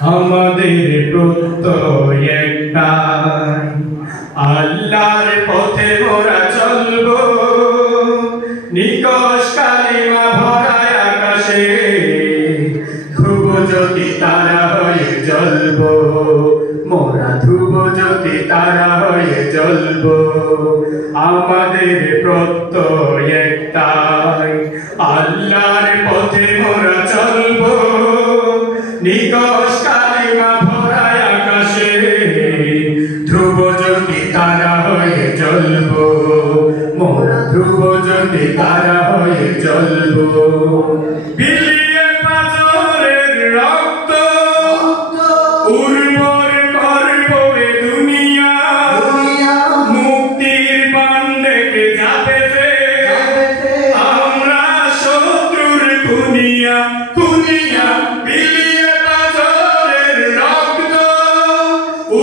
আমাদের প্রত্যয় একটাই, আল্লাহর পথে মোরা চলবো, নিকষ কালিমা ভরায় আকাশে, ধ্রুব জ্যোতি তারা হয়ে জ্বলবো, মোরা ধ্রুব জ্যোতি তারা হয়ে জ্বলবো। আমাদের প্রত্যয় একটাই, আল্লাহর পথে মোরা চলবো, নিকষ কালিমা ভরায় আকাশে, ধ্রুব জ্যোতি তারা হয়ে জ্বলবো, মোরা ধ্রুব জ্যোতি তারা হয়ে জ্বলবো। বিলিয়ে পাথরের রক্ত উর্বর করবো এ দুনিয়া, মুক্তির বান্ডেকে যাবে আমরা শত্রুর খুনিয়া খুনিয়া। বিলিয়ে পাথরের রক্ত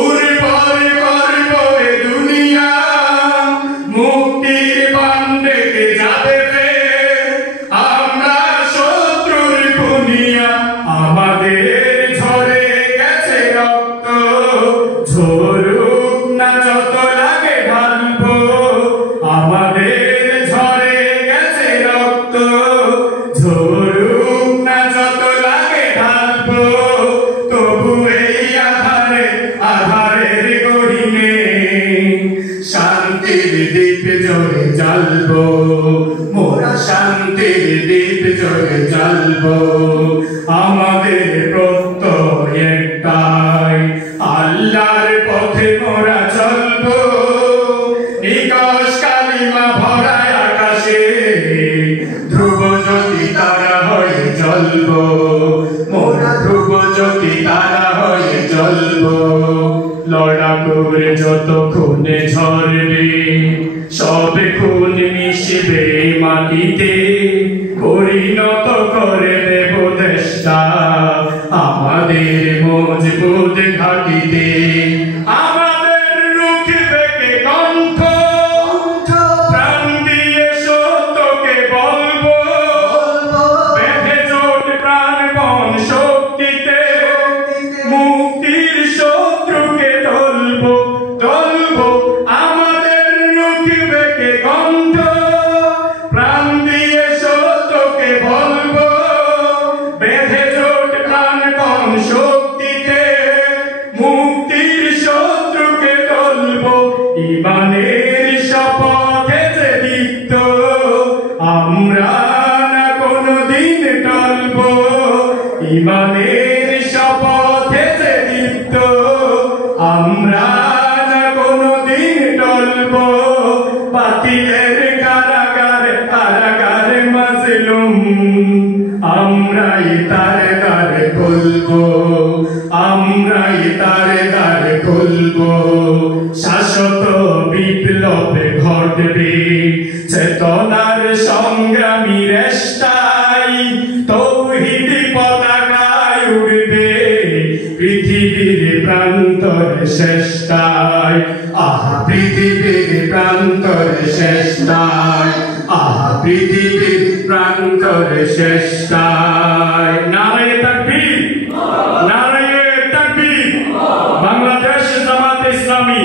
উর্বর করবো এ দুনিয়া, মুক্তির বান্ডেকে যাবে আমরা শত্রুর খুনিয়া। আমাদের ঝরে গেছে রক্ত, ঝরুক না যত লাগে ঢালবো, আমাদের ঝরে গেছে রক্ত, ঝরুক না যত লাগে ঢালবো, তবু এই আধারে আধারের গহীনে শান্তির দীপ জ্বলে জ্বালবো, মোরা শান্তির দীপ জ্বলে জ্বালবো। আমাদের প্রত্যয় একটাই, আল্লাহর পথে মোরা চলবো, নিকষ কালিমা ভরায় আকাশে, ধ্রুব জ্যোতি তারা হয়ে জ্বলবো, মোরা ধ্রুব জ্যোতি তারা হয়ে জ্বলবো। লড়াকুর যত খুনে ঝরবে, সব খুন মিশবে মাটিতে, পরিণত করে দেব দেশটা আমাদের মজবুত ঘাটিতে। আমাদের রুখবে কে কণ্ঠ, প্রাণ দিয়ে সত্যকে বলবো, বেঁধে জোট প্রাণপণ শক্তিতে, মুক্তির শত্রুকে তুলবো তুলবো। আমাদের রুখবে কে কণ্ঠ, প্রাণ দিয়ে সত্যকে বলবো, বেঁধে জোট প্রাণপণ শক্তিতে, মুক্তির শত্রুকে তুলবো। ইমানের শপথে যে দীপ্ত, আমরা না কোনদিন টলবো, ইমানের শপথে যে দীপ্ত, আমরা না কোনদিন টলবো। বাতিলের কারাগারে কারাগারে মাজলুম, আমরাই তারে তারে খুলবো, আমরাই তারে তারে খুলবো। শাশ্বত বিপ্লবে ঘটবে চেতনার সংগ্রামী রেশটাই, তৌহিদ পতাকায় উড়বে পৃথিবীর প্রান্তরে শেষটায়, আহা পৃথিবীর প্রান্তরে শেষটায়, আহা পৃথিবীর প্রান্তরে শেষটায়। নারায়ে তাকবীর, নারায়ে তাকবীর। বাংলাদেশ জামাত ইসলামী।